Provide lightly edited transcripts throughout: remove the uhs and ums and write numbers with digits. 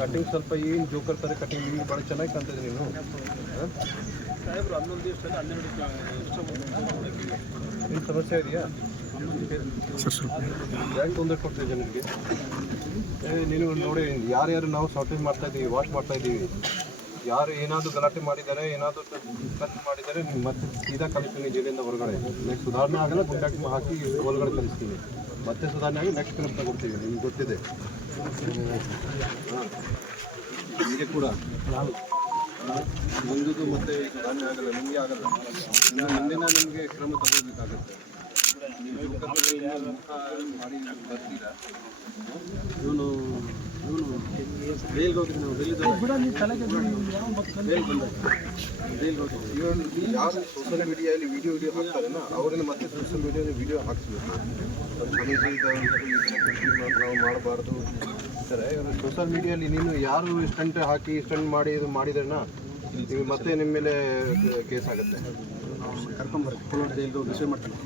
Cutting ಸ್ವಲ್ಪ ಏನು joker ಥರ ಕಟಿಂಗ್ ನಿಮಗೆ ಭಾಳ ಚೆನ್ನಾಗಿ ಕಾಣ್ತದೆ ನೀನು. ಸಾಹೇಬ್ರು 11 ದಿವಸದಲ್ಲಿ 12 ಏನು ಸಮಸ್ಯೆ ಇದೆಯಾ? ಯಾಕೆ ತೊಂದರೆ ಕೊಡ್ತೀವಿ ಜನರಿಗೆ? ನೀನು ನೋಡಿ, ಯಾರ್ಯಾರು ನಾವು ಶಾರ್ಟೇಜ್ ಮಾಡ್ತಾಯಿದ್ದೀವಿ, ವಾಶ್ ಮಾಡ್ತಾಯಿದ್ದೀವಿ, ಯಾರು ಏನಾದರೂ ಗಲಾಟೆ ಮಾಡಿದ್ದಾರೆ, ಏನಾದರೂ ಖರ್ಚು ಮಾಡಿದ್ದಾರೆ, ನೀವು ಮತ್ತೆ ಸೀದಾ ಕಳಿಸ್ತೀನಿ ಜೈಲಿಂದ ಹೊರಗಡೆ. ನೆಕ್ಸ್ಟ್ ಸುಧಾರಣೆ ಆಗಲ್ಲ, ಗುಂಡಾಕಿ ಹಾಕಿ ಹೊರಗಡೆ ಕಳಿಸ್ತೀನಿ. ಮತ್ತೆ ಸುಧಾರಣೆ ಆಗಿ ನೆಕ್ಸ್ಟ್ ಕ್ರಮ ತಗೊಳ್ತೀವಿ. ನಿಮ್ಗೆ ಗೊತ್ತಿದೆ. ಹಾಂ, ನಿಮಗೆ ಕೂಡ ಮುಂದುದು ಮತ್ತೆ ಸುಧಾರಣೆ ಆಗಲ್ಲ, ನಿಮಗೆ ಆಗಲ್ಲ. ಮುಂದಿನ ನಿಮಗೆ ಕ್ರಮ ತಗೊಳ್ಬೇಕಾಗತ್ತೆ. ನೀವು ಮುಖ ಮಾಡಿ ಬರ್ತೀರಾ? ಇವನು ಬೇಲ್ಗೆ ಹೋಗಿದ್ದು ನಾವು ಯಾರು ಸೋಷಿಯಲ್ ಮೀಡಿಯಾದಲ್ಲಿ ವಿಡಿಯೋ ಹಾಕ್ತಾರಲ್ಲ ಅವರನ್ನು ಮತ್ತೆ ಸೋಷಿಯಲ್ ಮೀಡಿಯಾದಲ್ಲಿ ವಿಡಿಯೋ ಹಾಕ್ಸ್ಬೇಕು. ನಾವು ಮಾಡಬಾರ್ದು ಈ ಥರ. ಸೋಷಿಯಲ್ ಮೀಡಿಯಲ್ಲಿ ನೀನು ಯಾರು ಸ್ಟಂಟ್ ಹಾಕಿ ಸ್ಟಂಟ್ ಮಾಡಿ ಇದು ಮಾಡಿದ್ರನ್ನ ನೀವು ಮತ್ತೆ ನಿಮ್ಮ ಮೇಲೆ ಕೇಸ್ ಆಗುತ್ತೆ. ಕರ್ಕೊಂಬರ್ರಿ ಕೋಲಾರ ಜೈಲಿಗೆ ಹೋಗಿ ರಿಸೀವ್ ಮಾಡ್ತೀನಿ.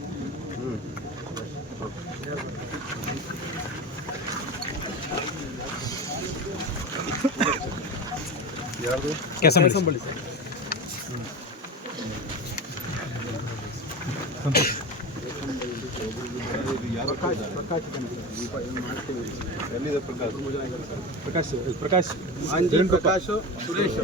ಯಾರ್ದು ಕೆಸಂಬಳ್ಳಿ ಸರ್. ಎಲ್ಲಿದೆ ಪ್ರಕಾಶ್? ಪ್ರಕಾಶ್ ಸುರೇಶ್